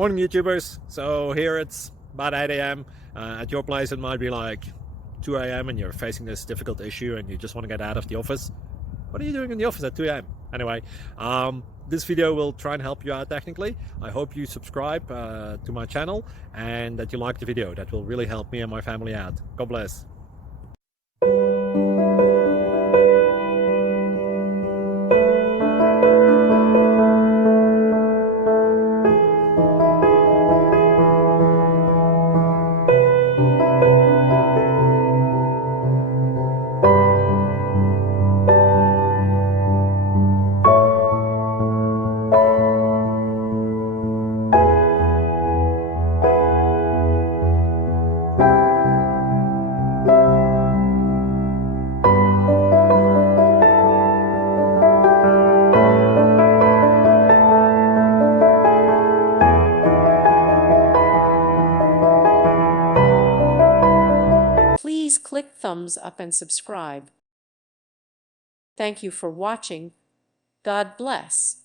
Morning YouTubers. So here it's about 8 a.m. At your place it might be like 2 a.m. and you're facing this difficult issue and you just want to get out of the office. What are you doing in the office at 2 a.m.? Anyway, this video will try and help you out technically. I hope you subscribe to my channel and that you like the video. That will really help me and my family out. God bless. Please click thumbs up and subscribe. Thank you for watching. God bless.